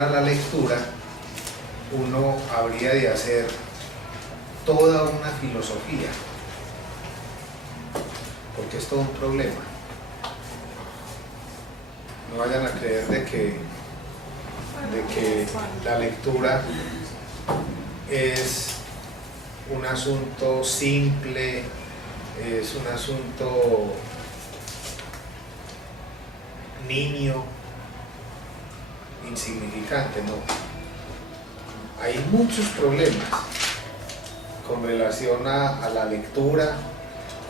A la lectura, uno habría de hacer toda una filosofía, porque es todo un problema. No vayan a creer de que la lectura es un asunto simple, es un asunto nimio, insignificante. No, hay muchos problemas con relación a la lectura,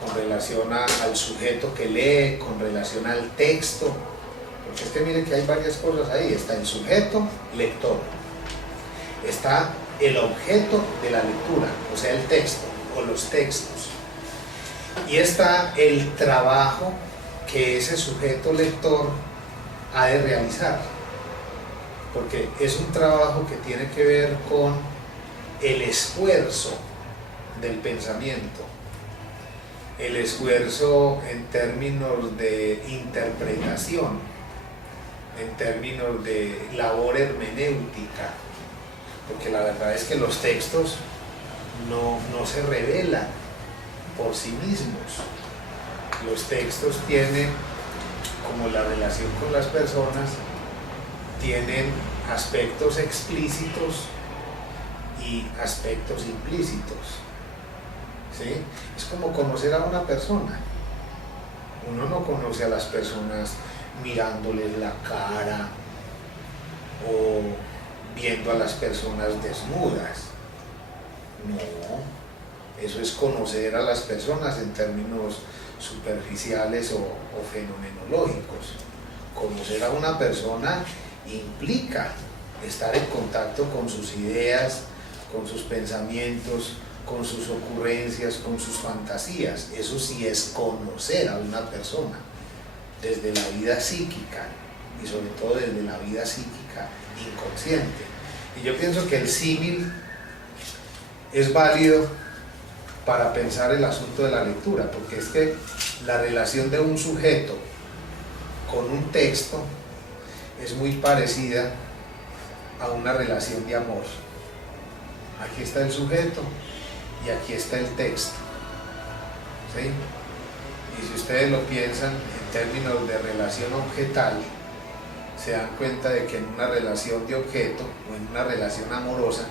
con relación al sujeto que lee, con relación al texto, porque es que miren que hay varias cosas ahí. Está el sujeto lector, está el objeto de la lectura, o sea, el texto o los textos, y está el trabajo que ese sujeto lector ha de realizar, porque es un trabajo que tiene que ver con el esfuerzo del pensamiento, el esfuerzo en términos de interpretación, en términos de labor hermenéutica, porque la verdad es que los textos no se revelan por sí mismos. Los textos tienen, como la relación con las personas, tienen aspectos explícitos y aspectos implícitos, ¿sí? Es como conocer a una persona. Uno no conoce a las personas mirándoles la cara o viendo a las personas desnudas. No, eso es conocer a las personas en términos superficiales o fenomenológicos. Conocer a una persona implica estar en contacto con sus ideas, con sus pensamientos, con sus ocurrencias, con sus fantasías. Eso sí es conocer a una persona desde la vida psíquica y sobre todo desde la vida psíquica inconsciente. Y yo pienso que el símil es válido para pensar el asunto de la lectura, porque es que la relación de un sujeto con un texto es muy parecida a una relación de amor. Aquí está el sujeto y aquí está el texto, ¿sí? Y si ustedes lo piensan en términos de relación objetal, se dan cuenta de que en una relación de objeto o en una relación amorosa,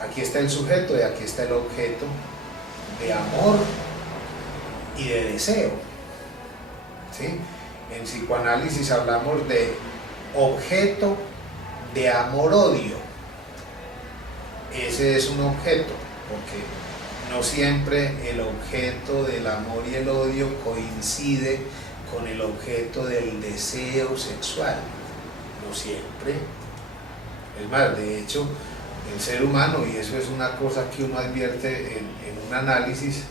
aquí está el sujeto y aquí está el objeto de amor y de deseo, ¿sí? En psicoanálisis hablamos de objeto de amor-odio. Ese es un objeto, porque no siempre el objeto del amor y el odio coincide con el objeto del deseo sexual. No siempre. Es más, de hecho, el ser humano, y eso es una cosa que uno advierte en un análisis,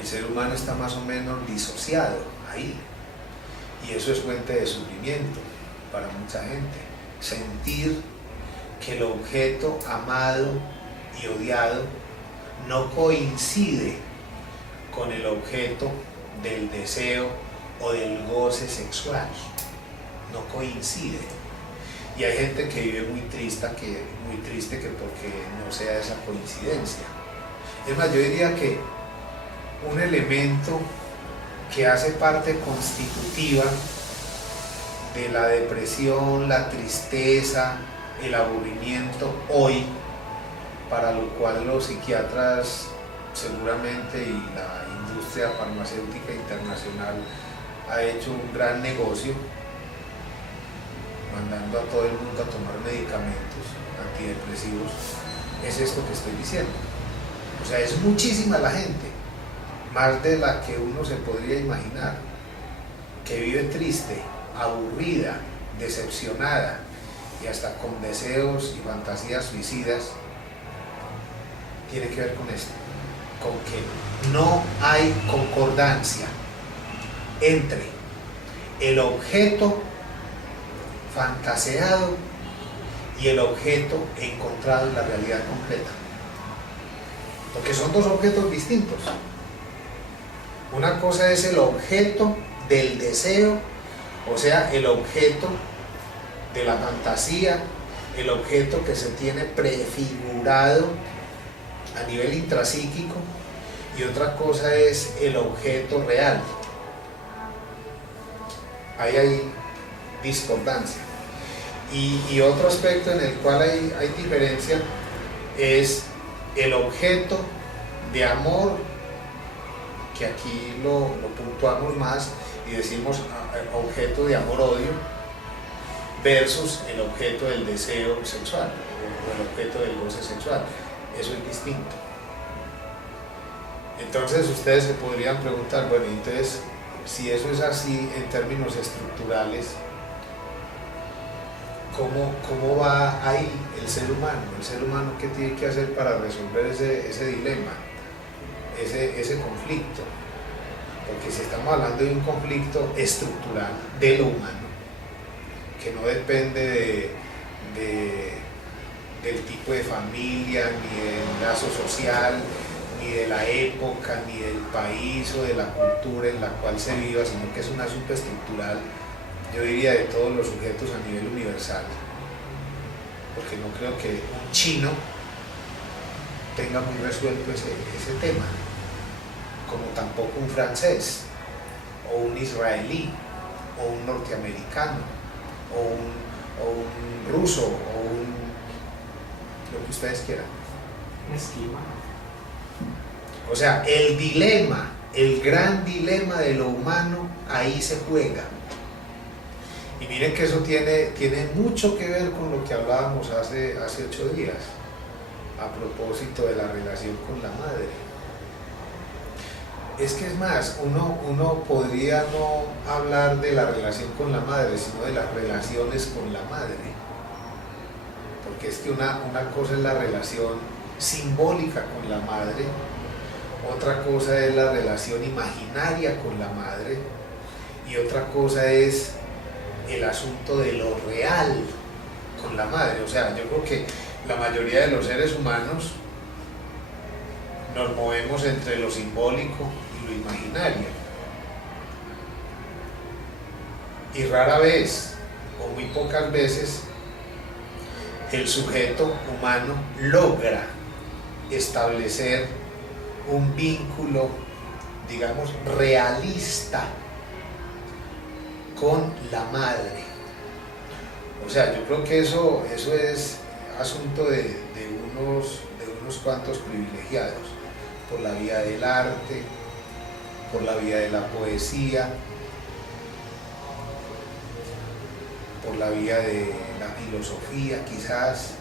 el ser humano está más o menos disociado ahí. Y eso es fuente de sufrimiento para mucha gente. Sentir que el objeto amado y odiado no coincide con el objeto del deseo o del goce sexual. No coincide. Y hay gente que vive muy triste que porque no sea esa coincidencia. Es más, yo diría que un elemento que hace parte constitutiva de la depresión, la tristeza, el aburrimiento hoy, para lo cual los psiquiatras seguramente y la industria farmacéutica internacional ha hecho un gran negocio, mandando a todo el mundo a tomar medicamentos antidepresivos, es esto que estoy diciendo. O sea, es muchísima la gente, más de la que uno se podría imaginar, que vive triste, aburrida, decepcionada y hasta con deseos y fantasías suicidas. Tiene que ver con esto, con que no hay concordancia entre el objeto fantaseado y el objeto encontrado en la realidad concreta, porque son dos objetos distintos. Una cosa es el objeto del deseo, o sea, el objeto de la fantasía, el objeto que se tiene prefigurado a nivel intrapsíquico, y otra cosa es el objeto real. Ahí hay discordancia. Y otro aspecto en el cual hay diferencia es el objeto de amor, que aquí lo puntuamos más y decimos objeto de amor-odio, versus el objeto del deseo sexual o el objeto del goce sexual. Eso es distinto. Entonces ustedes se podrían preguntar, bueno, entonces si eso es así en términos estructurales, ¿cómo va ahí el ser humano? ¿El ser humano qué tiene que hacer para resolver ese dilema, ese conflicto? Porque si estamos hablando de un conflicto estructural de lo humano, que no depende del tipo de familia, ni del lazo social, ni de la época, ni del país o de la cultura en la cual se viva, sino que es un asunto estructural, yo diría de todos los sujetos a nivel universal, porque no creo que un chino tenga muy resuelto ese tema, como tampoco un francés, o un israelí, o un norteamericano, o un ruso, o lo que ustedes quieran. Esquema. O sea, el dilema, el gran dilema de lo humano, ahí se juega. Y miren que eso tiene mucho que ver con lo que hablábamos hace 8 días, a propósito de la relación con la madre. Es que es más, uno podría no hablar de la relación con la madre, sino de las relaciones con la madre. Porque es que una cosa es la relación simbólica con la madre, otra cosa es la relación imaginaria con la madre, y otra cosa es el asunto de lo real con la madre. O sea, yo creo que la mayoría de los seres humanos nos movemos entre lo simbólico y lo imaginario, y rara vez o muy pocas veces el sujeto humano logra establecer un vínculo, digamos, realista con la madre. O sea, yo creo que eso es asunto de unos cuantos privilegiados, por la vía del arte, por la vía de la poesía, por la vía de la filosofía quizás,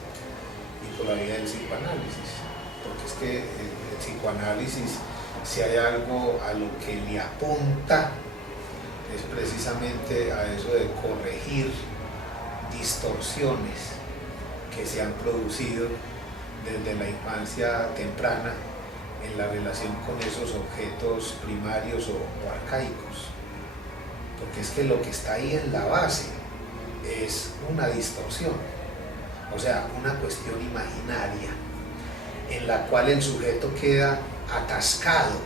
y por la vía del psicoanálisis. Porque es que el psicoanálisis, si hay algo a lo que le apunta, es precisamente a eso de corregir distorsiones que se han producido desde la infancia temprana en la relación con esos objetos primarios o arcaicos. Porque es que lo que está ahí en la base es una distorsión, o sea, una cuestión imaginaria en la cual el sujeto queda atascado,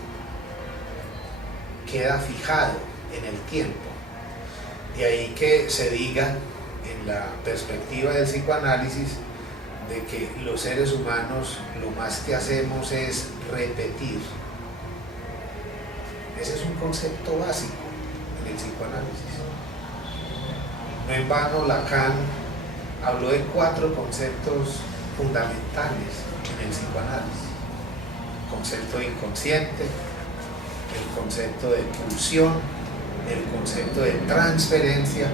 queda fijado en el tiempo. De ahí que se diga, en la perspectiva del psicoanálisis, de que los seres humanos lo más que hacemos es repetir. Ese es un concepto básico en el psicoanálisis. No en vano Lacan habló de 4 conceptos fundamentales en el psicoanálisis: el concepto de inconsciente, el concepto de pulsión, el concepto de transferencia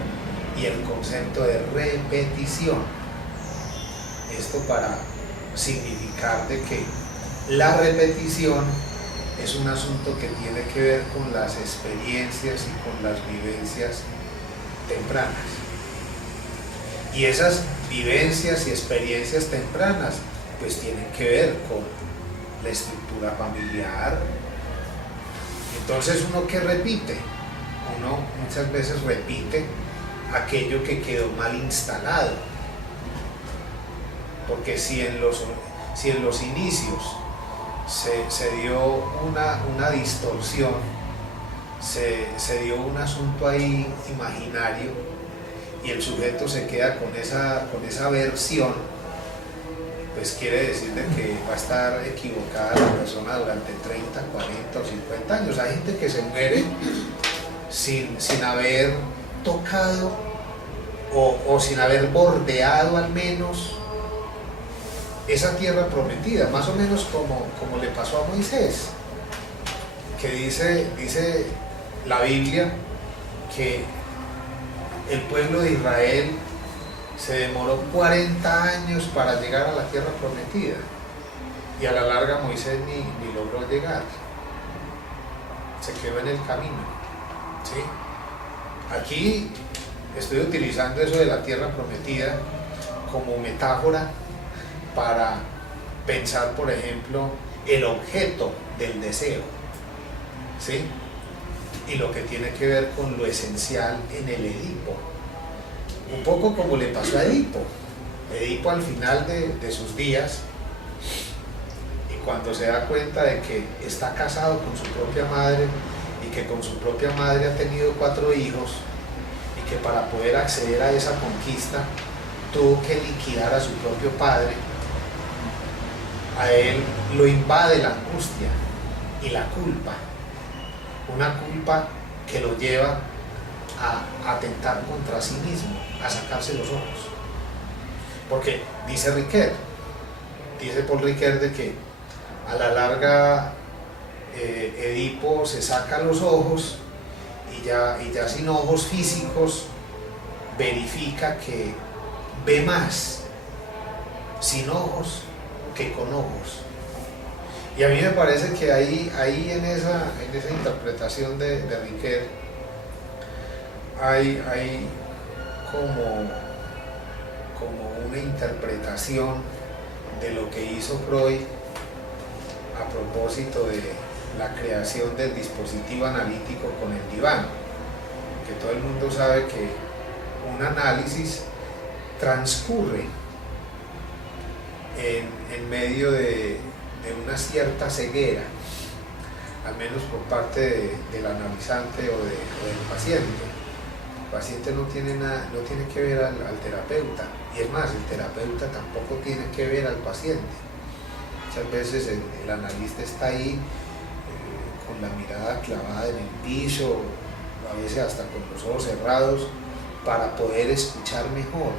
y el concepto de repetición. Esto para significar de que la repetición es un asunto que tiene que ver con las experiencias y con las vivencias tempranas. Y esas vivencias y experiencias tempranas pues tienen que ver con la estructura familiar. Entonces uno que repite, uno muchas veces repite aquello que quedó mal instalado, porque si en los inicios se dio una distorsión, se dio un asunto ahí imaginario, y el sujeto se queda con esa versión, pues quiere decir de que va a estar equivocada la persona durante 30, 40 o 50 años. Hay gente que se muere sin haber tocado o sin haber bordeado al menos esa tierra prometida, más o menos como le pasó a Moisés, que dice la Biblia que el pueblo de Israel se demoró 40 años para llegar a la tierra prometida, y a la larga Moisés ni logró llegar, se quedó en el camino, ¿sí? Aquí estoy utilizando eso de la tierra prometida como metáfora para pensar, por ejemplo, el objeto del deseo, ¿sí? Y lo que tiene que ver con lo esencial en el Edipo. Un poco como le pasó a Edipo. Edipo al final de sus días, y cuando se da cuenta de que está casado con su propia madre y que con su propia madre ha tenido 4 hijos, y que para poder acceder a esa conquista tuvo que liquidar a su propio padre, a él lo invade la angustia y la culpa, una culpa que lo lleva a atentar contra sí mismo, a sacarse los ojos. Porque dice Paul Ricoeur, de que a la larga Edipo se saca los ojos y ya sin ojos físicos verifica que ve más sin ojos que con ojos. Y a mí me parece que ahí en esa interpretación de Ricoeur hay como una interpretación de lo que hizo Freud a propósito de la creación del dispositivo analítico con el diván, que todo el mundo sabe que un análisis transcurre en medio de una cierta ceguera, al menos por parte del analizante o del paciente. El paciente no tiene que ver al terapeuta, y es más, el terapeuta tampoco tiene que ver al paciente. Muchas veces el analista está ahí con la mirada clavada en el piso, a veces hasta con los ojos cerrados, para poder escuchar mejor,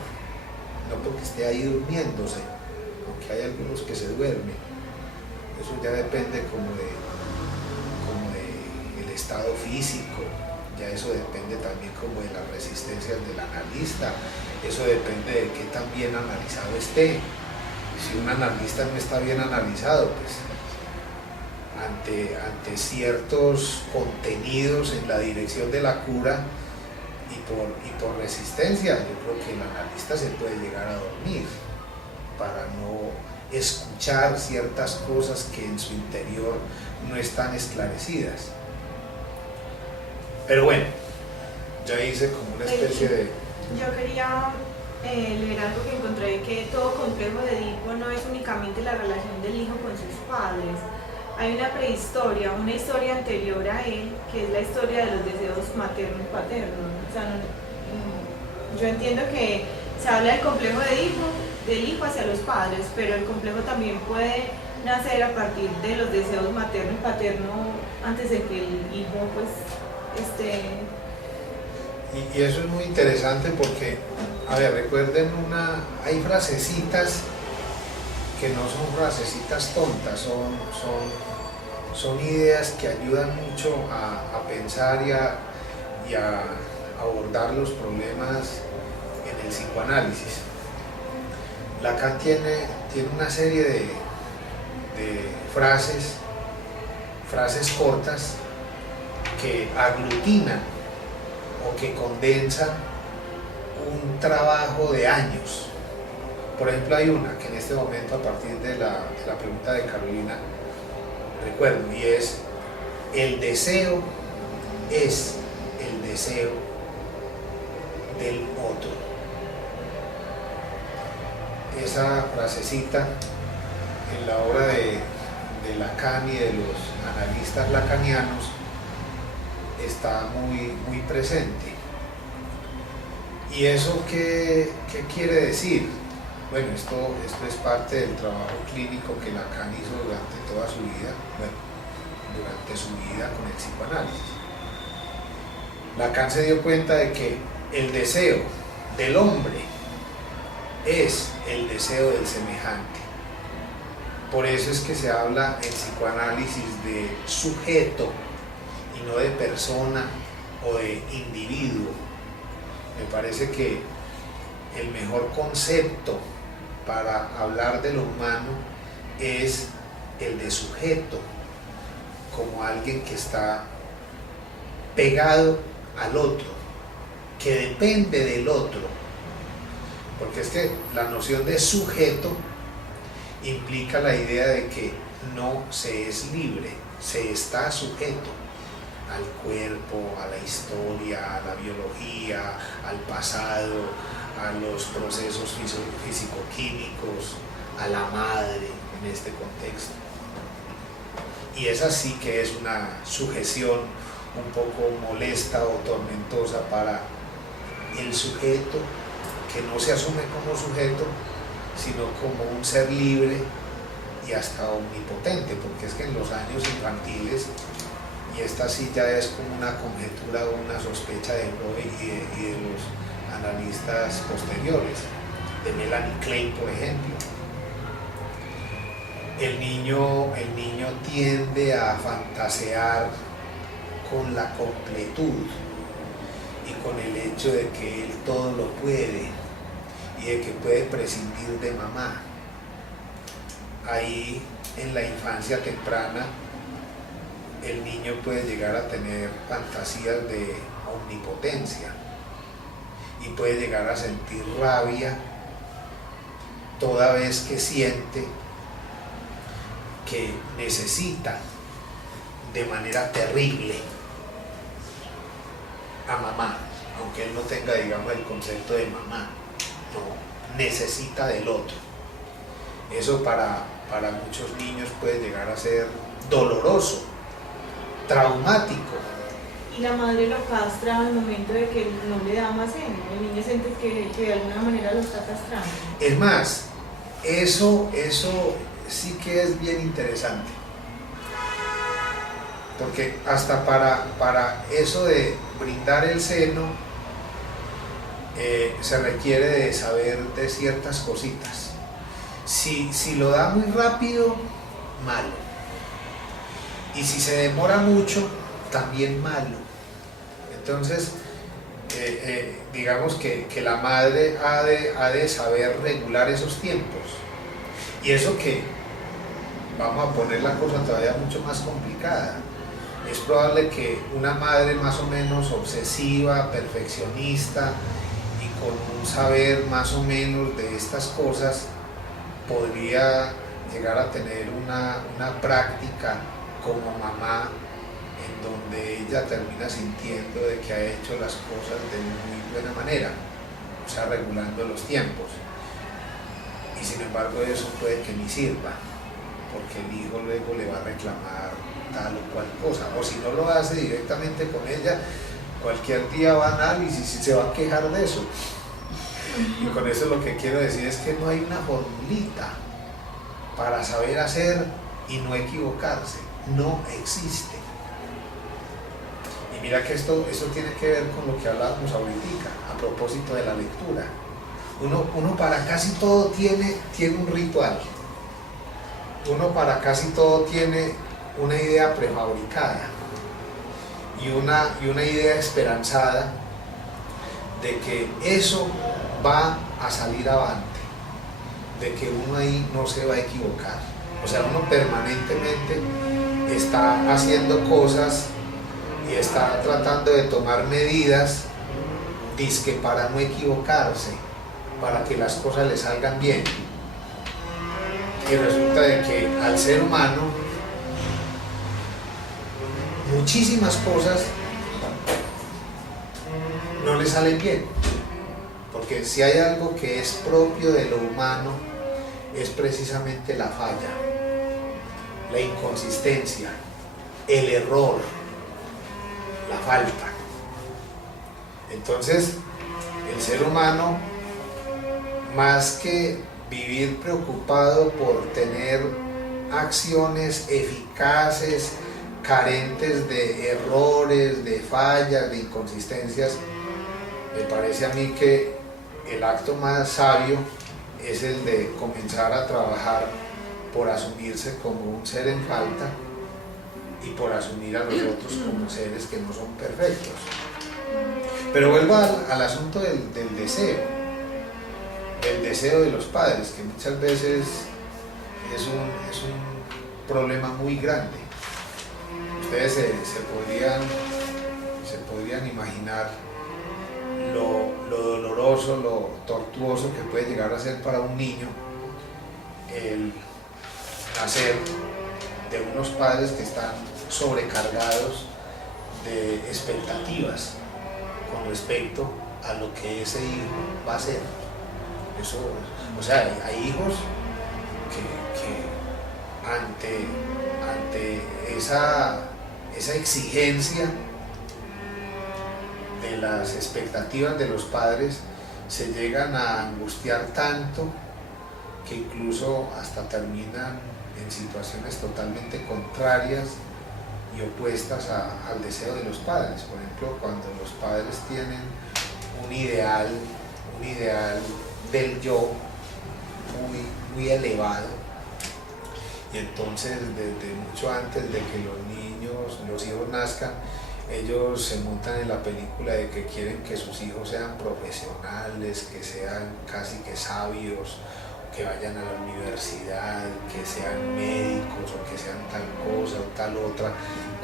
no porque esté ahí durmiéndose, aunque hay algunos que se duermen. Eso ya depende como de el estado físico, ya eso depende también como de las resistencias del analista, eso depende de qué tan bien analizado esté. Si un analista no está bien analizado, pues ante ciertos contenidos en la dirección de la cura y por resistencia, yo creo que el analista se puede llegar a dormir para no escuchar ciertas cosas que en su interior no están esclarecidas. Pero bueno, ya hice como una especie de... Yo quería leer algo que encontré, que todo complejo de Edipo no es únicamente la relación del hijo con sus padres. Hay una prehistoria, una historia anterior a él, que es la historia de los deseos materno y paterno. O sea, yo entiendo que se habla del complejo de Edipo, del hijo hacia los padres, pero el complejo también puede nacer a partir de los deseos materno y paterno antes de que el hijo pues esté... Y eso es muy interesante porque, a ver, recuerden hay frasecitas que no son frasecitas tontas, son ideas que ayudan mucho a pensar y a abordar los problemas en el psicoanálisis. Lacan tiene una serie de frases cortas que aglutinan o que condensan un trabajo de años. Por ejemplo, hay una que en este momento, a partir de la pregunta de Carolina, recuerdo, y es: el deseo es el deseo del otro. Esa frasecita en la obra de Lacan y de los analistas lacanianos está muy, muy presente. ¿Y eso qué quiere decir? Bueno, esto es parte del trabajo clínico que Lacan hizo durante toda su vida, bueno, durante su vida con el psicoanálisis. Lacan se dio cuenta de que el deseo del hombre es el deseo del semejante. Por eso es que se habla en psicoanálisis de sujeto y no de persona o de individuo. Me parece que el mejor concepto para hablar de lo humano es el de sujeto, como alguien que está pegado al otro, que depende del otro, porque es que la noción de sujeto implica la idea de que no se es libre, se está sujeto al cuerpo, a la historia, a la biología, al pasado, a los procesos físico-químicos, a la madre en este contexto. Y esa sí que es una sujeción un poco molesta o tormentosa para el sujeto, que no se asume como sujeto, sino como un ser libre y hasta omnipotente, porque es que en los años infantiles, y esta sí ya es como una conjetura o una sospecha de Freud y de los analistas posteriores, de Melanie Klein, por ejemplo, el niño tiende a fantasear con la completud y con el hecho de que él todo lo puede y de que puede prescindir de mamá. Ahí en la infancia temprana el niño puede llegar a tener fantasías de omnipotencia y puede llegar a sentir rabia toda vez que siente que necesita de manera terrible a mamá, aunque él no tenga, digamos, el concepto de mamá, no, necesita del otro. Eso para muchos niños puede llegar a ser doloroso, traumático. Y la madre lo castra al momento de que no le da más seno, el niño siente que de alguna manera lo está castrando. Es más, eso sí que es bien interesante, porque hasta para eso de brindar el seno se requiere de saber de ciertas cositas. Si lo da muy rápido, malo, y si se demora mucho, también malo. Entonces digamos que la madre ha de saber regular esos tiempos, y eso que vamos a poner la cosa todavía mucho más complicada. Es probable que una madre más o menos obsesiva, perfeccionista y con un saber más o menos de estas cosas podría llegar a tener una práctica como mamá en donde ella termina sintiendo de que ha hecho las cosas de muy buena manera, o sea, regulando los tiempos. Y sin embargo eso puede que ni sirva, porque el hijo luego le va a reclamar tal o cual cosa, o si no lo hace directamente con ella, cualquier día va a análisis y se va a quejar de eso. Y con eso lo que quiero decir es que no hay una formulita para saber hacer y no equivocarse, no existe. Y mira que esto tiene que ver con lo que hablábamos ahorita a propósito de la lectura. Uno para casi todo tiene un ritual, uno para casi todo tiene una idea prefabricada y una idea esperanzada de que eso va a salir avante, de que uno ahí no se va a equivocar. O sea, uno permanentemente está haciendo cosas y está tratando de tomar medidas dizque para no equivocarse, para que las cosas le salgan bien. Y resulta de que al ser humano muchísimas cosas no le salen bien, porque si hay algo que es propio de lo humano es precisamente la falla, la inconsistencia, el error, la falta. Entonces El ser humano, más que vivir preocupado por tener acciones eficaces, carentes de errores, de fallas, de inconsistencias, me parece a mí que el acto más sabio es el de comenzar a trabajar por asumirse como un ser en falta y por asumir a los otros como seres que no son perfectos. Pero vuelvo al asunto del deseo de los padres, que muchas veces es un problema muy grande. Ustedes se podrían imaginar lo doloroso, lo tortuoso que puede llegar a ser para un niño el nacer de unos padres que están sobrecargados de expectativas con respecto a lo que ese hijo va a ser. Eso, o sea, hay hijos que ante esa exigencia de las expectativas de los padres se llegan a angustiar tanto que incluso hasta terminan en situaciones totalmente contrarias y opuestas al deseo de los padres. Por ejemplo, cuando los padres tienen un ideal del yo muy elevado, y entonces desde mucho antes de que los hijos nazcan, ellos se montan en la película de que quieren que sus hijos sean profesionales, que sean casi que sabios, que vayan a la universidad, que sean médicos o que sean tal cosa o tal otra,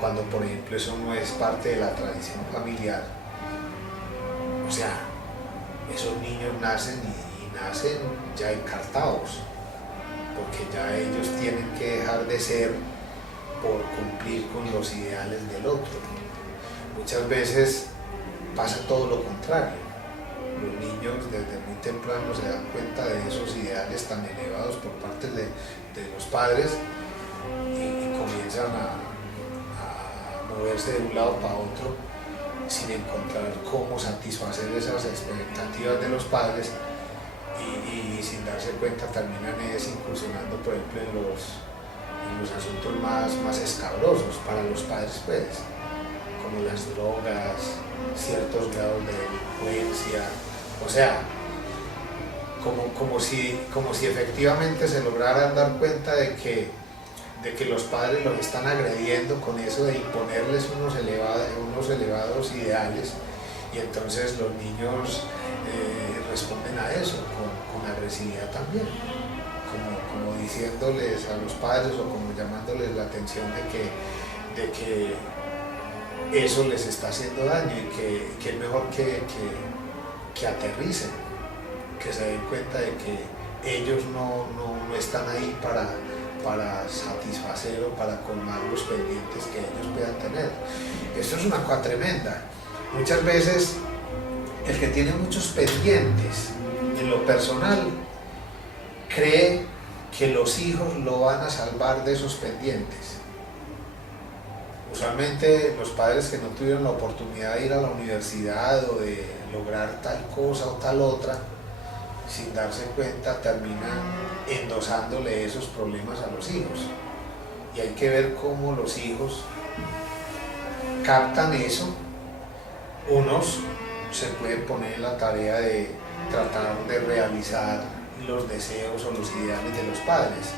cuando por ejemplo eso no es parte de la tradición familiar. O sea, esos niños nacen y nacen ya encartados, porque ya ellos tienen que dejar de ser por cumplir con los ideales del otro. Muchas veces pasa todo lo contrario. Los niños desde muy temprano se dan cuenta de esos ideales tan elevados por parte de los padres y comienzan a moverse de un lado para otro sin encontrar cómo satisfacer esas expectativas de los padres y sin darse cuenta terminan incursionando, por ejemplo, en los asuntos más escabrosos para los padres, pues, como las drogas, ciertos grados de delincuencia, o sea, como si efectivamente se lograran dar cuenta de que los padres los están agrediendo con eso de imponerles unos elevados ideales, y entonces los niños responden a eso con agresividad también, como diciéndoles a los padres o como llamándoles la atención de que eso les está haciendo daño y que es mejor que aterricen, que se den cuenta de que ellos no están ahí para satisfacer o para colmar los pendientes que ellos puedan tener. Esto es una cosa tremenda. Muchas veces el que tiene muchos pendientes en lo personal cree que los hijos lo van a salvar de esos pendientes. Usualmente los padres que no tuvieron la oportunidad de ir a la universidad o de lograr tal cosa o tal otra, sin darse cuenta terminan endosándole esos problemas a los hijos. Y hay que ver cómo los hijos captan eso. Unos se pueden poner en la tarea de tratar de realizar los deseos o los ideales de los padres,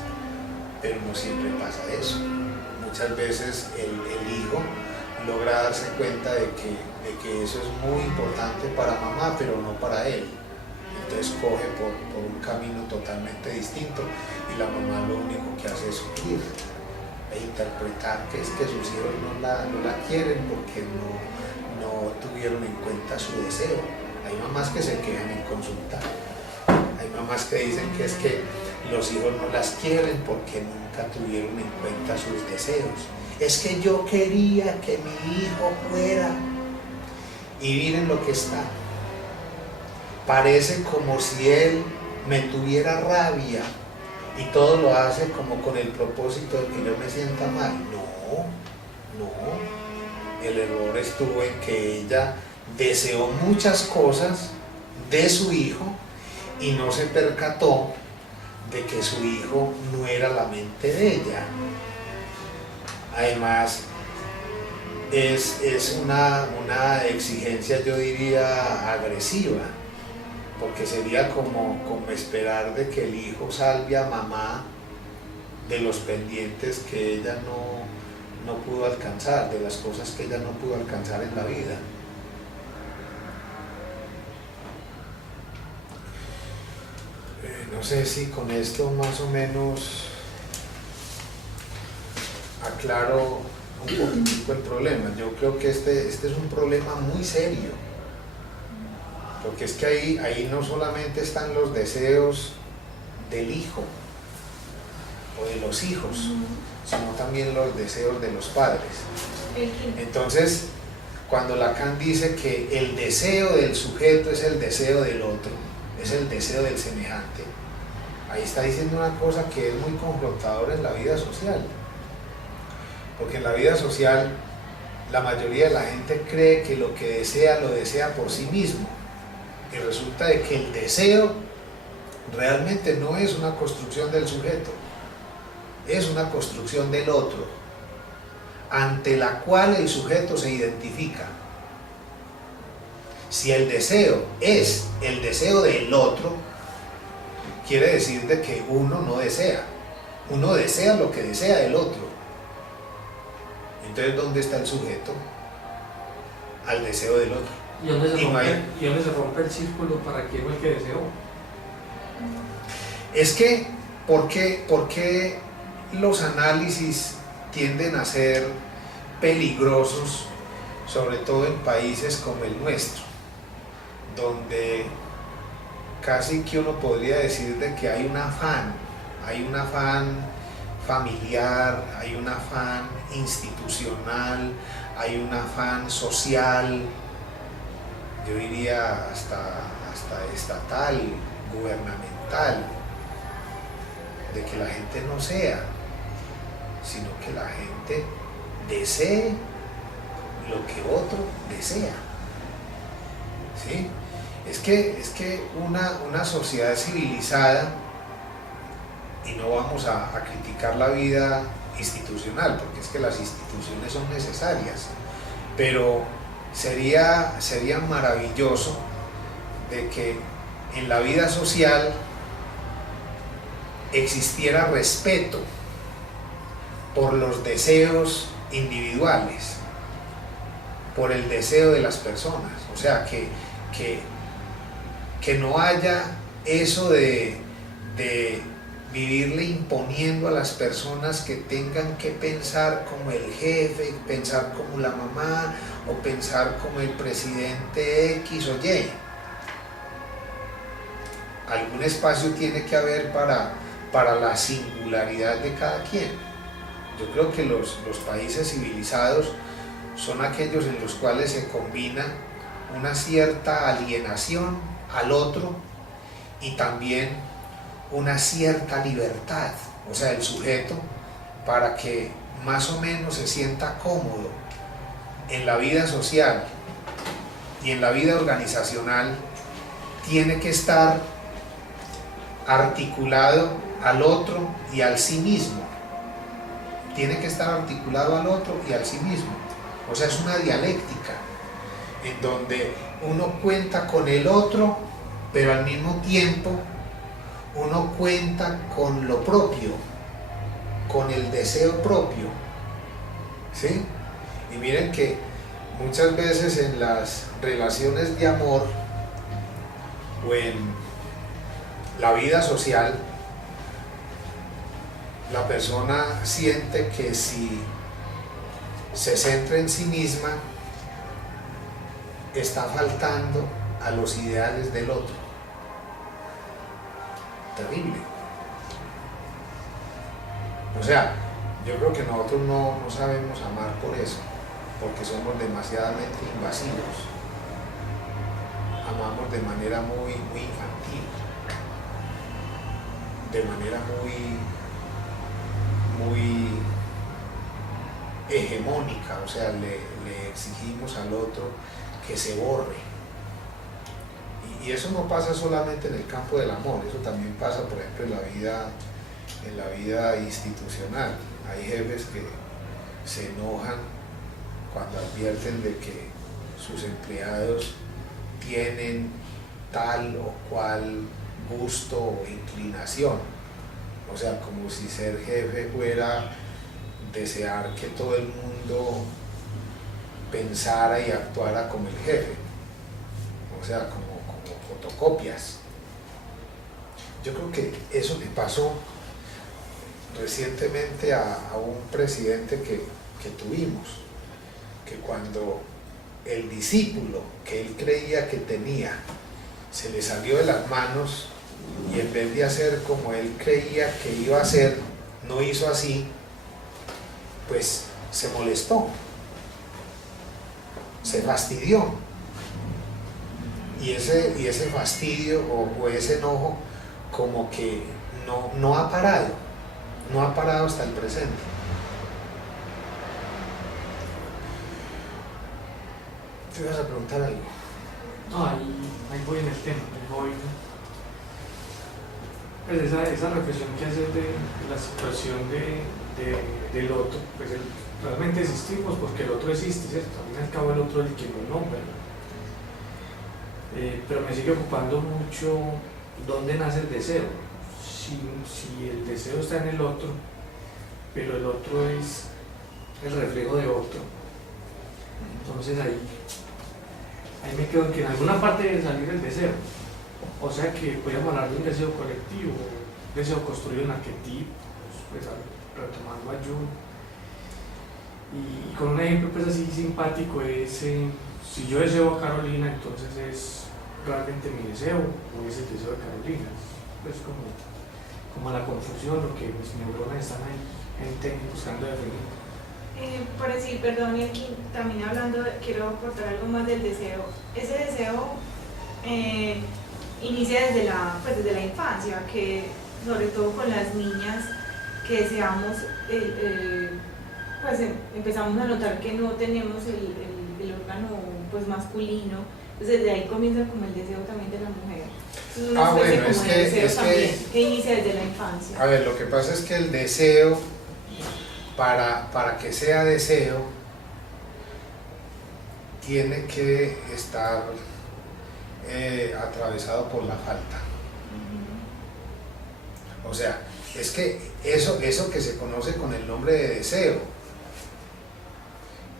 pero no siempre pasa eso. Muchas veces el hijo logra darse cuenta de que eso es muy importante para mamá, pero no para él. Entonces coge por un camino totalmente distinto y la mamá lo único que hace es sufrir e interpretar que es que sus hijos no la quieren porque no tuvieron en cuenta su deseo. Hay mamás que se quejan en consulta, hay mamás que dicen que es que los hijos no las quieren porque nunca tuvieron en cuenta sus deseos. Es que yo quería que mi hijo fuera, y miren lo que está. Parece como si él me tuviera rabia y todo lo hace como con el propósito de que yo me sienta mal. No. El error estuvo en que ella deseó muchas cosas de su hijo y no se percató de que su hijo no era la mente de ella. Además, es una exigencia, yo diría, agresiva, porque sería como esperar de que el hijo salve a mamá de los pendientes que ella no pudo alcanzar, de las cosas que ella no pudo alcanzar en la vida. No sé si con esto más o menos aclaro un poquitico el problema. Yo creo que este es un problema muy serio, porque es que ahí no solamente están los deseos del hijo o de los hijos, sino también los deseos de los padres. Entonces, cuando Lacan dice que el deseo del sujeto es el deseo del otro, es el deseo del semejante, ahí está diciendo una cosa que es muy confrontadora en la vida social. Porque en la vida social la mayoría de la gente cree que lo que desea lo desea por sí mismo, y resulta de que el deseo realmente no es una construcción del sujeto, es una construcción del otro, ante la cual el sujeto se identifica. Si el deseo es el deseo del otro, quiere decir de que uno no desea, uno desea lo que desea el otro. Entonces, ¿dónde está el sujeto? Al deseo del otro. ¿Y dónde se rompe el círculo para que uno el que deseó? Es que, ¿por qué los análisis tienden a ser peligrosos, sobre todo en países como el nuestro, donde casi que uno podría decir de que hay un afán familiar, hay un afán institucional, hay un afán social, yo diría hasta estatal, gubernamental, de que la gente no sea, sino que la gente desee lo que otro desea. ¿Sí? Es que una sociedad civilizada, y no vamos a criticar la vida institucional, porque es que las instituciones son necesarias, pero sería maravilloso de que en la vida social existiera respeto por los deseos individuales, por el deseo de las personas, o sea, que no haya eso de vivirle imponiendo a las personas que tengan que pensar como el jefe, pensar como la mamá o pensar como el presidente X o Y. Algún espacio tiene que haber para la singularidad de cada quien. Yo creo que los países civilizados son aquellos en los cuales se combina una cierta alienación al otro y también una cierta libertad, o sea, el sujeto, para que más o menos se sienta cómodo en la vida social y en la vida organizacional, tiene que estar articulado al otro y al sí mismo. Tiene que estar articulado al otro y al sí mismo. O sea, es una dialéctica en donde uno cuenta con el otro, pero al mismo tiempo uno cuenta con lo propio, con el deseo propio. ¿Sí? Y miren que muchas veces en las relaciones de amor o en la vida social, la persona siente que si se centra en sí misma, está faltando a los ideales del otro. Terrible. O sea, yo creo que nosotros no sabemos amar por eso, porque somos demasiadamente invasivos. Amamos de manera muy infantil, de manera muy hegemónica, o sea, le exigimos al otro que se borre. y eso no pasa solamente en el campo del amor, eso también pasa, por ejemplo, en la vida institucional. Hay jefes que se enojan cuando advierten de que sus empleados tienen tal o cual gusto o inclinación. O sea, como si ser jefe fuera desear que todo el mundo pensara y actuara como el jefe. O sea, como fotocopias. Yo creo que eso le pasó recientemente a un presidente que tuvimos, que cuando el discípulo que él creía que tenía se le salió de las manos y en vez de hacer como él creía que iba a hacer, no hizo así, pues se molestó, se fastidió. Y ese fastidio o ese enojo como que no ha parado hasta el presente. ¿Te vas a preguntar algo? No, ahí voy en el tema, pues esa reflexión que haces de la situación del otro, pues realmente existimos porque el otro existe, ¿cierto? Al fin y al cabo el otro es el que nos nombra. Pero me sigue ocupando mucho dónde nace el deseo. Si el deseo está en el otro, pero el otro es el reflejo de otro, entonces ahí me quedo en que en alguna parte debe salir el deseo. O sea que podríamos hablar de un deseo colectivo, un deseo construido en arquetipos, pues retomando a Jung. Y con un ejemplo pues así simpático es, si yo deseo a Carolina, entonces es realmente mi deseo o es el deseo de Carolina. Pues como la confusión, lo que mis neuronas están ahí buscando definir. Por decir, perdón, y aquí también hablando, quiero aportar algo más del deseo. Ese deseo inicia desde la infancia, que sobre todo con las niñas que deseamos, pues empezamos a notar que no tenemos el órgano pues masculino, entonces desde ahí comienza como el deseo también de la mujer. Es una especie bueno, como de deseo también, que inicia desde la infancia. A ver, lo que pasa es que el deseo, para que sea deseo, tiene que estar atravesado por la falta. O sea, es que eso que se conoce con el nombre de deseo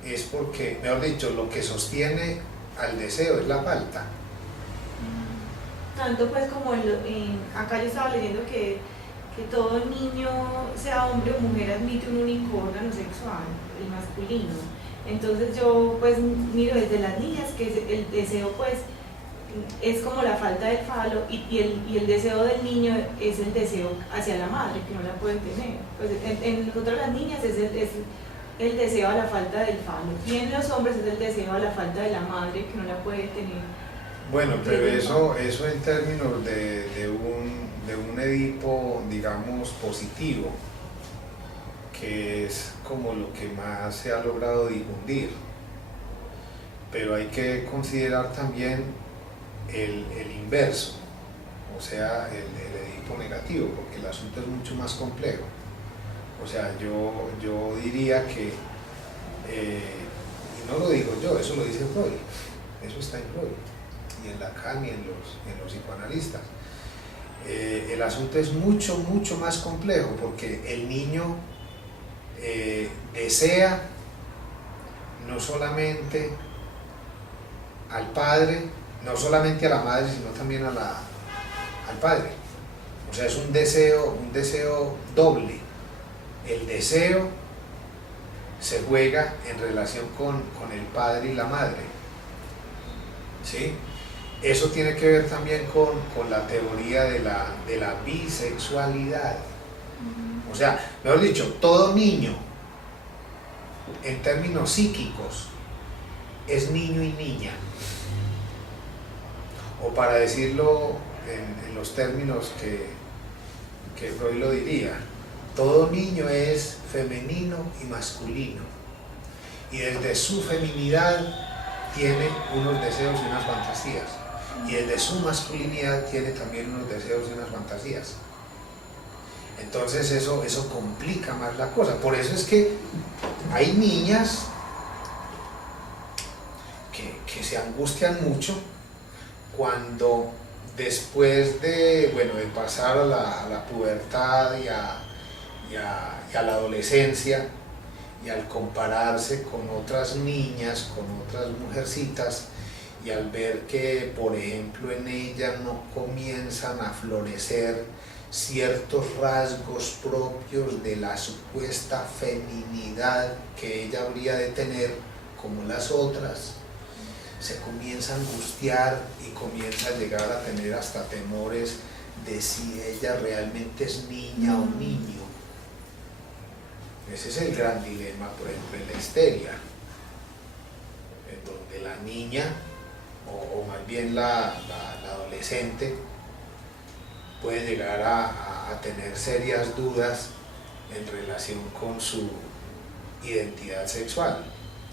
es porque, mejor dicho, lo que sostiene al deseo es la falta. Tanto pues como acá yo estaba leyendo que todo niño, sea hombre o mujer, admite un único órgano sexual, el masculino. Entonces yo pues miro desde las niñas que el deseo pues es como la falta del falo y el deseo del niño es el deseo hacia la madre, que no la puede tener. Pues en nosotros las niñas es el deseo a la falta del falo, y en los hombres es el deseo a la falta de la madre, que no la puede tener. Bueno, pero eso en términos de un Edipo, digamos, positivo, que es como lo que más se ha logrado difundir. Pero hay que considerar también el inverso, o sea, el Edipo negativo, porque el asunto es mucho más complejo. O sea, yo diría que, y no lo digo yo, eso lo dice Freud, eso está en Freud, y en Lacan y en los psicoanalistas. El asunto es mucho más complejo, porque el niño desea no solamente al padre, no solamente a la madre, sino también al padre. O sea, es un deseo doble. El deseo se juega en relación con el padre y la madre, ¿sí? Eso tiene que ver también con la teoría de la bisexualidad. O sea, mejor dicho, todo niño, en términos psíquicos, es niño y niña. O para decirlo en los términos que Freud lo diría, todo niño es femenino y masculino. Y desde su feminidad tiene unos deseos y unas fantasías. y desde su masculinidad tiene también unos deseos y unas fantasías. Entonces eso complica más la cosa. Por eso es que hay niñas que se angustian mucho cuando después de pasar a la pubertad y a la adolescencia, y al compararse con otras niñas, con otras mujercitas, y al ver que, por ejemplo, en ella no comienzan a florecer ciertos rasgos propios de la supuesta feminidad que ella habría de tener como las otras, se comienza a angustiar y comienza a llegar a tener hasta temores de si ella realmente es niña o niño. Ese es el gran dilema, por ejemplo, en la histeria, en donde la niña, o más bien la adolescente, puede llegar a tener serias dudas en relación con su identidad sexual.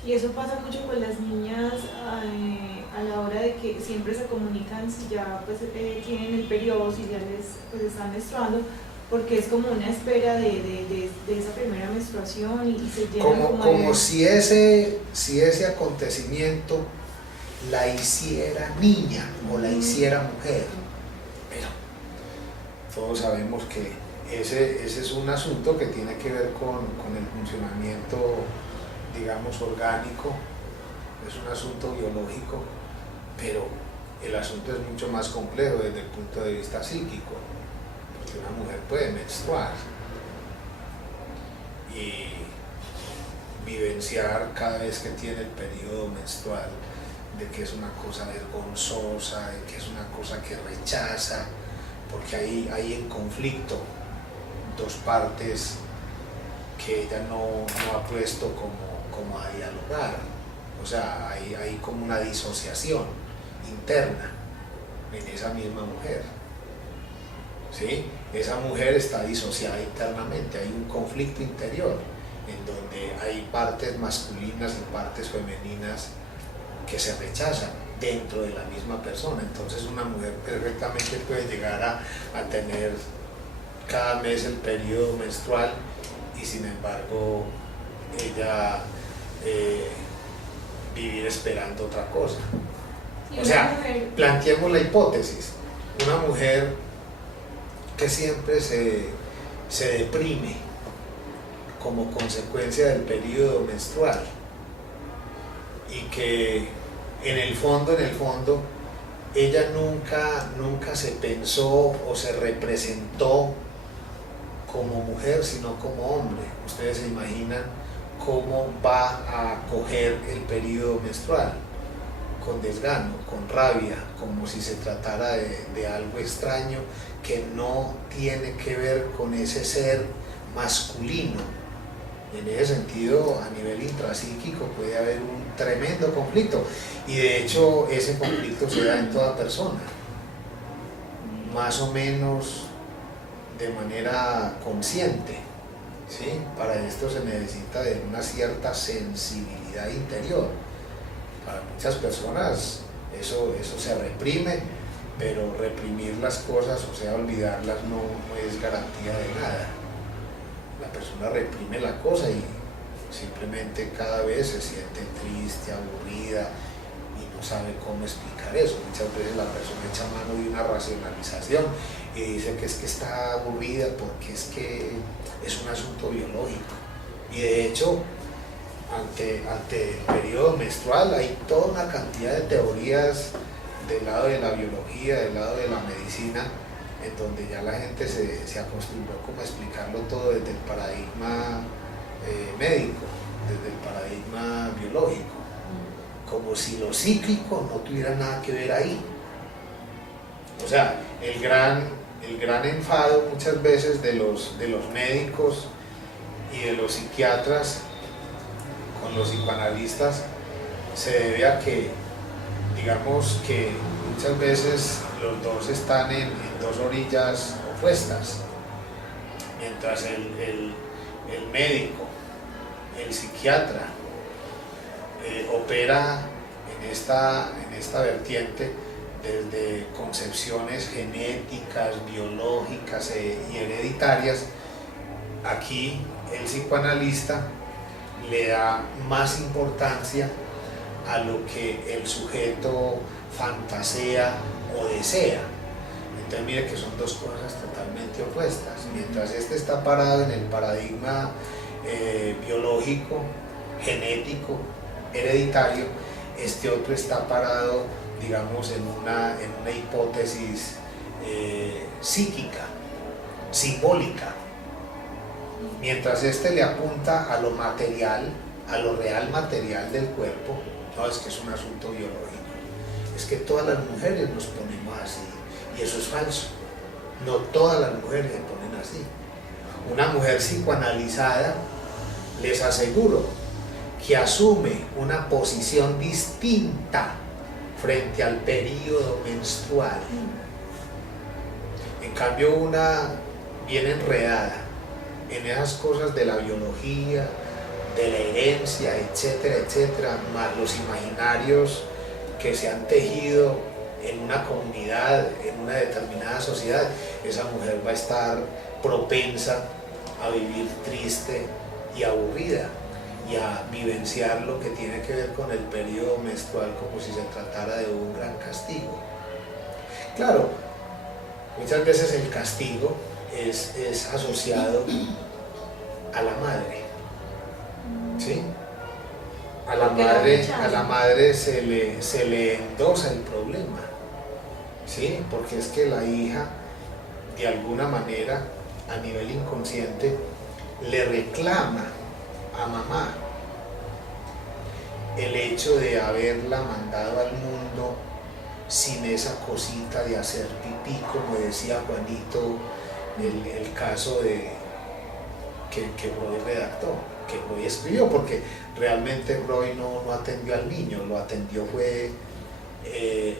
Y eso pasa mucho con las niñas a la hora de que siempre se comunican si ya tienen el periodo, si ya les están menstruando, porque es como una espera de esa primera menstruación y se llena como si ese acontecimiento la hiciera niña o la hiciera mujer. Pero todos sabemos que ese es un asunto que tiene que ver con el funcionamiento, digamos, orgánico, es un asunto biológico, pero el asunto es mucho más complejo desde el punto de vista psíquico, porque una mujer puede menstruar y vivenciar cada vez que tiene el periodo menstrual de que es una cosa vergonzosa, de que es una cosa que rechaza, porque hay en conflicto dos partes que ella no ha puesto como a dialogar. O sea, hay como una disociación interna en esa misma mujer, ¿sí? Esa mujer está disociada internamente, hay un conflicto interior en donde hay partes masculinas y partes femeninas que se rechazan dentro de la misma persona. Entonces una mujer perfectamente puede llegar a tener cada mes el periodo menstrual y sin embargo ella vivir esperando otra cosa. O sea, planteemos la hipótesis, una mujer que siempre se deprime como consecuencia del periodo menstrual y que en el fondo ella nunca se pensó o se representó como mujer sino como hombre. Ustedes se imaginan cómo va a coger el periodo menstrual, con desgano, con rabia, como si se tratara de algo extraño que no tiene que ver con ese ser masculino. En ese sentido, a nivel intrapsíquico puede haber un tremendo conflicto y de hecho ese conflicto se da en toda persona, más o menos de manera consciente, ¿sí? Para esto se necesita de una cierta sensibilidad interior. Para muchas personas eso se reprime, pero reprimir las cosas, o sea, olvidarlas no es garantía de nada. La persona reprime la cosa y simplemente cada vez se siente triste, aburrida y no sabe cómo explicar eso. Muchas veces la persona echa mano de una racionalización y dice que es que está aburrida porque es que es un asunto biológico. Y de hecho, ante el periodo menstrual hay toda una cantidad de teorías del lado de la biología, del lado de la medicina, en donde ya la gente se acostumbró como a explicarlo todo desde el paradigma médico, desde el paradigma biológico, como si lo cíclico no tuviera nada que ver ahí. O sea, el gran enfado muchas veces de los médicos y de los psiquiatras con los psicoanalistas se debe a que, digamos que muchas veces los dos están en dos orillas opuestas, mientras el médico, el psiquiatra, opera en esta vertiente desde concepciones genéticas, biológicas y hereditarias, aquí el psicoanalista le da más importancia a lo que el sujeto fantasea o desea. Entonces mire que son dos cosas totalmente opuestas. Mientras este está parado en el paradigma biológico, genético, hereditario, este otro está parado, digamos, en una hipótesis psíquica, simbólica. Mientras este le apunta a lo material, a lo real material del cuerpo, no, es que es un asunto biológico, es que todas las mujeres nos ponemos así, y eso es falso. No todas las mujeres se ponen así. Una mujer psicoanalizada, les aseguro, que asume una posición distinta frente al periodo menstrual. En cambio, una bien enredada en esas cosas de la biología, de la herencia, etcétera, etcétera, más los imaginarios que se han tejido en una comunidad, en una determinada sociedad, esa mujer va a estar propensa a vivir triste y aburrida y a vivenciar lo que tiene que ver con el periodo menstrual como si se tratara de un gran castigo. Claro, muchas veces el castigo es asociado a la madre, ¿sí? A la madre se le endosa el problema, ¿sí? Porque es que la hija, de alguna manera, a nivel inconsciente, le reclama a mamá el hecho de haberla mandado al mundo sin esa cosita de hacer pipí, como decía Juanito, el caso que Freud redactó, que Freud escribió, porque realmente Freud no atendió al niño, lo atendió fue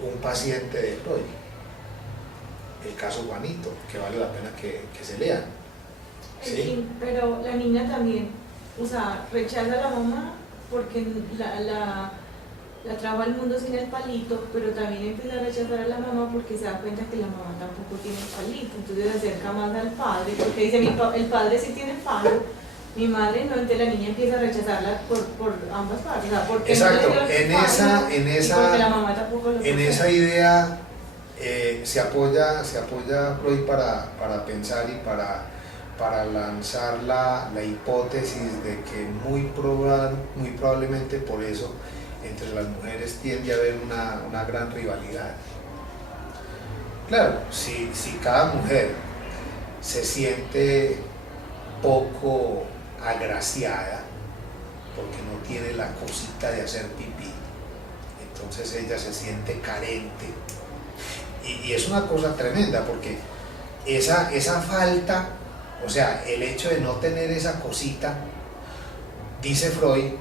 un paciente de Freud, el caso Juanito, que vale la pena que se lean. ¿Sí? Pero la niña también, o sea, rechaza a la mamá porque la trajo al mundo sin el palito, pero también empieza a rechazar a la mamá porque se da cuenta que la mamá tampoco tiene el palito, entonces se acerca más al padre, porque dice, el padre sí tiene palo, mi madre no, entonces la niña empieza a rechazarla por ambas partes, o sea, porque exacto, no porque la mamá tampoco lo en esa idea se apoya Freud para pensar y para lanzar la hipótesis de que muy probablemente por eso entre las mujeres tiende a haber una gran rivalidad. Claro, si cada mujer se siente poco agraciada porque no tiene la cosita de hacer pipí, entonces ella se siente carente. Y es una cosa tremenda porque esa falta, o sea, el hecho de no tener esa cosita, dice Freud,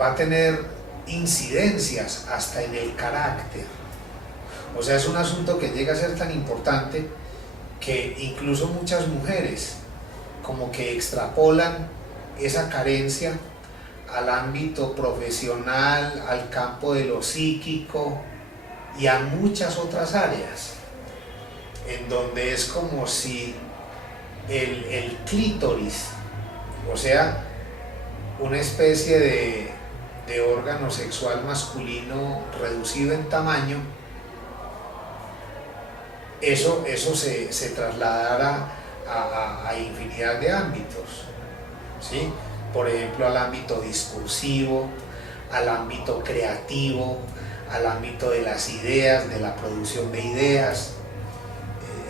va a tener incidencias hasta en el carácter. O sea, es un asunto que llega a ser tan importante que incluso muchas mujeres como que extrapolan esa carencia al ámbito profesional, al campo de lo psíquico y a muchas otras áreas, en donde es como si el clítoris, o sea, una especie de órgano sexual masculino reducido en tamaño, eso se trasladara a infinidad de ámbitos, ¿sí? Por ejemplo, al ámbito discursivo, al ámbito creativo, al ámbito de las ideas, de la producción de ideas.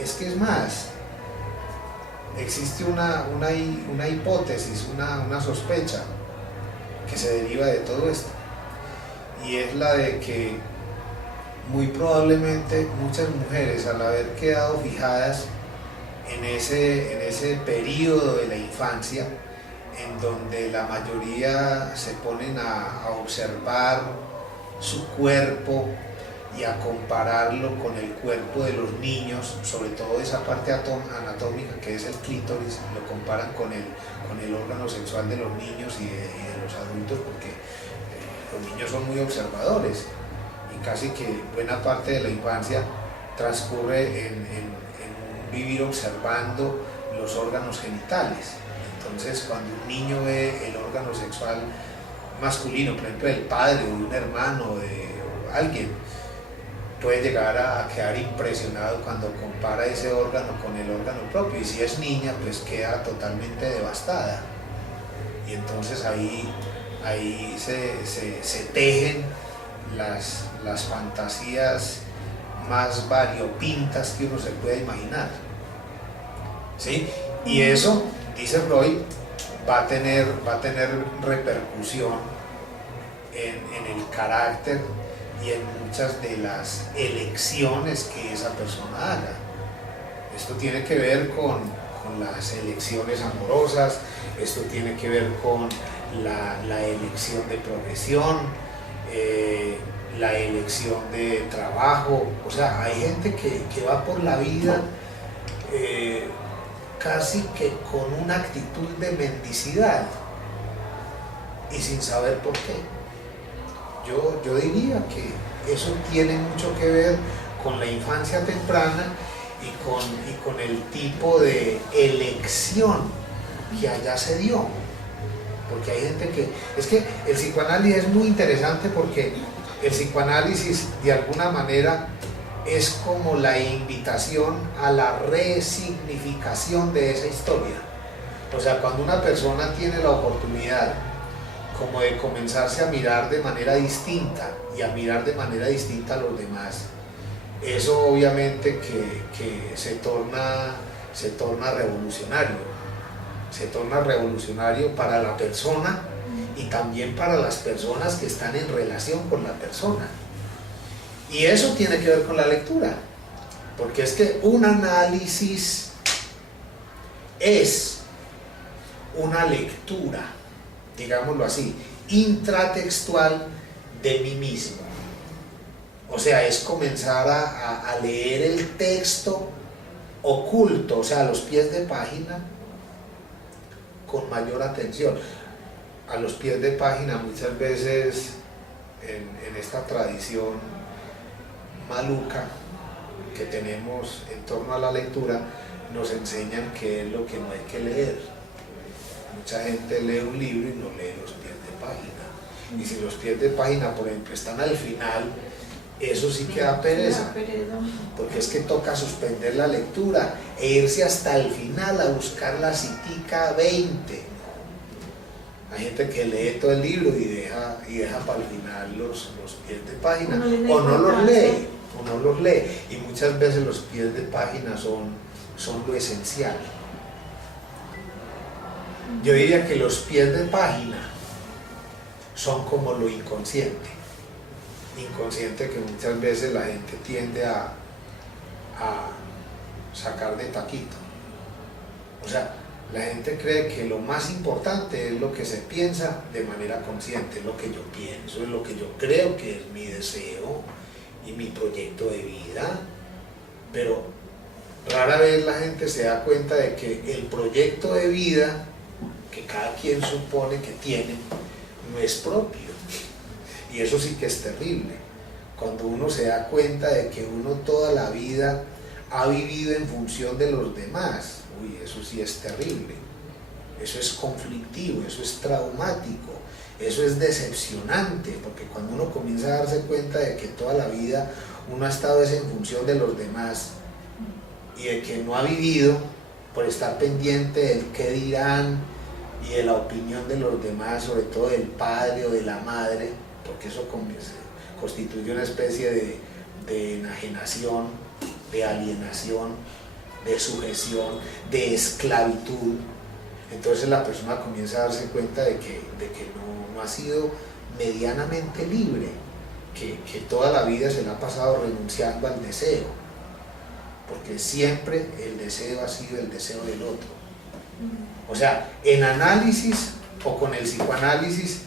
Es que es más, existe una hipótesis, una sospecha que se deriva de todo esto, y es la de que muy probablemente muchas mujeres, al haber quedado fijadas en ese periodo de la infancia en donde la mayoría se ponen a observar su cuerpo y a compararlo con el cuerpo de los niños, sobre todo esa parte anatómica que es el clítoris, lo comparan con el órgano sexual de los niños y de los adultos, porque los niños son muy observadores y casi que buena parte de la infancia transcurre en un vivir observando los órganos genitales. Entonces, cuando un niño ve el órgano sexual masculino, por ejemplo, del padre o de un hermano o alguien, puede llegar a quedar impresionado cuando compara ese órgano con el órgano propio, y si es niña, pues queda totalmente devastada. Y entonces ahí se tejen las fantasías más variopintas que uno se puede imaginar, ¿sí? Y eso, dice Freud, va a tener repercusión en el carácter y en muchas de las elecciones que esa persona haga. Esto tiene que ver con las elecciones amorosas, esto tiene que ver con la elección de profesión, la elección de trabajo. O sea, hay gente que va por la vida casi que con una actitud de mendicidad y sin saber por qué. Yo diría que eso tiene mucho que ver con la infancia temprana y con el tipo de elección que allá se dio. Porque hay gente que... Es que el psicoanálisis es muy interesante porque el psicoanálisis de alguna manera es como la invitación a la resignificación de esa historia. O sea, cuando una persona tiene la oportunidad como de comenzarse a mirar de manera distinta y a mirar de manera distinta a los demás, eso obviamente que se torna revolucionario. Se torna revolucionario para la persona y también para las personas que están en relación con la persona. Y eso tiene que ver con la lectura, porque es que un análisis es una lectura, digámoslo así, intratextual de mí mismo. O sea, es comenzar a leer el texto oculto, o sea, a los pies de página, con mayor atención. A los pies de página muchas veces en esta tradición maluca que tenemos en torno a la lectura, nos enseñan qué es lo que no hay que leer. Mucha gente lee un libro y no lee los pies de página. Y si los pies de página, por ejemplo, están al final, eso sí que da pereza, porque es que toca suspender la lectura e irse hasta el final a buscar la citica 20. Hay gente que lee todo el libro y deja para el final los pies de página, o no los lee, y muchas veces los pies de página son lo esencial. Yo diría que los pies de página son como lo inconsciente que muchas veces la gente tiende a sacar de taquito. O sea, la gente cree que lo más importante es lo que se piensa de manera consciente, es lo que yo pienso, es lo que yo creo que es mi deseo y mi proyecto de vida, pero rara vez la gente se da cuenta de que el proyecto de vida que cada quien supone que tiene no es propio. Y eso sí que es terrible, cuando uno se da cuenta de que uno toda la vida ha vivido en función de los demás. Uy, eso sí es terrible, eso es conflictivo, eso es traumático, eso es decepcionante, porque cuando uno comienza a darse cuenta de que toda la vida uno ha estado en función de los demás y de que no ha vivido por estar pendiente del qué dirán y de la opinión de los demás, sobre todo del padre o de la madre, porque eso constituye una especie de enajenación, de alienación, de sujeción, de esclavitud. Entonces la persona comienza a darse cuenta de que no ha sido medianamente libre, que toda la vida se le ha pasado renunciando al deseo, porque siempre el deseo ha sido el deseo del otro. O sea, en análisis o con el psicoanálisis,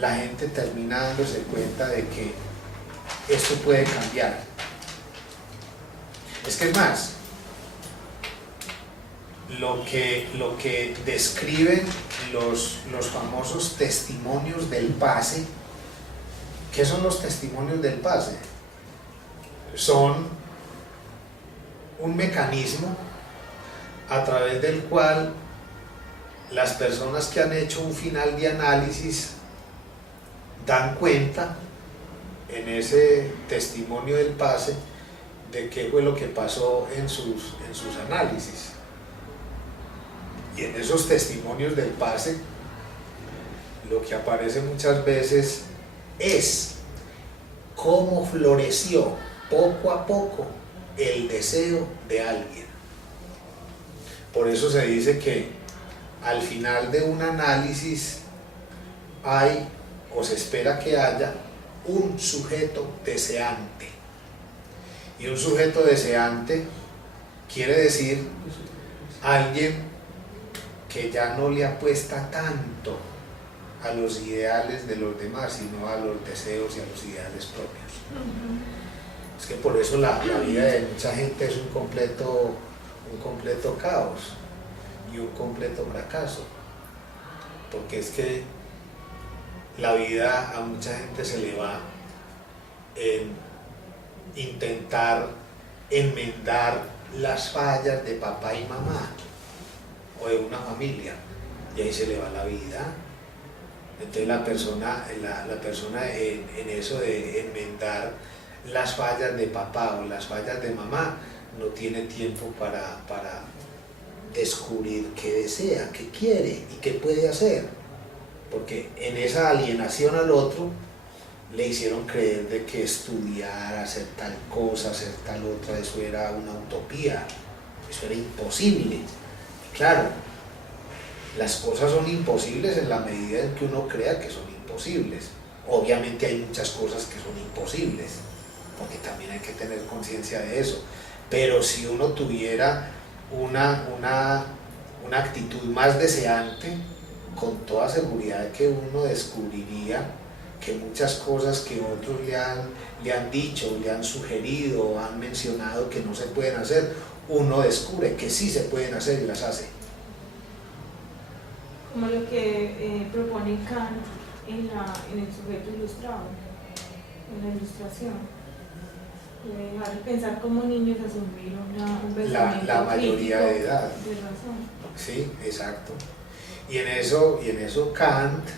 la gente termina dándose cuenta de que esto puede cambiar. Es que es más, lo que describen los famosos testimonios del pase, ¿Qué son los testimonios del pase? Son un mecanismo a través del cual las personas que han hecho un final de análisis dan cuenta en ese testimonio del pase de qué fue lo que pasó en sus análisis. Y en esos testimonios del pase, lo que aparece muchas veces es cómo floreció poco a poco el deseo de alguien. Por eso se dice que al final de un análisis hay, o se espera que haya, un sujeto deseante. Y un sujeto deseante quiere decir alguien que ya no le apuesta tanto a los ideales de los demás, sino a los deseos y a los ideales propios. Es que por eso la vida de mucha gente es un completo caos y un completo fracaso, porque es que la vida a mucha gente se le va en intentar enmendar las fallas de papá y mamá o de una familia, y ahí se le va la vida. Entonces la persona en eso de enmendar las fallas de papá o las fallas de mamá no tiene tiempo para descubrir qué desea, qué quiere y qué puede hacer, porque en esa alienación al otro le hicieron creer de que estudiar, hacer tal cosa, hacer tal otra, eso era una utopía, eso era imposible. Claro, las cosas son imposibles en la medida en que uno crea que son imposibles. Obviamente hay muchas cosas que son imposibles, porque también hay que tener conciencia de eso. Pero si uno tuviera una actitud más deseante, con toda seguridad que uno descubriría que muchas cosas que otros le han dicho, le han sugerido o han mencionado que no se pueden hacer, uno descubre que sí se pueden hacer y las hace. Como lo que propone Kant en el sujeto ilustrado, en la ilustración. Dejar de pensar como niños, asumir un pensamiento La mayoría de edad. De razón. Sí, exacto. Y en eso Kant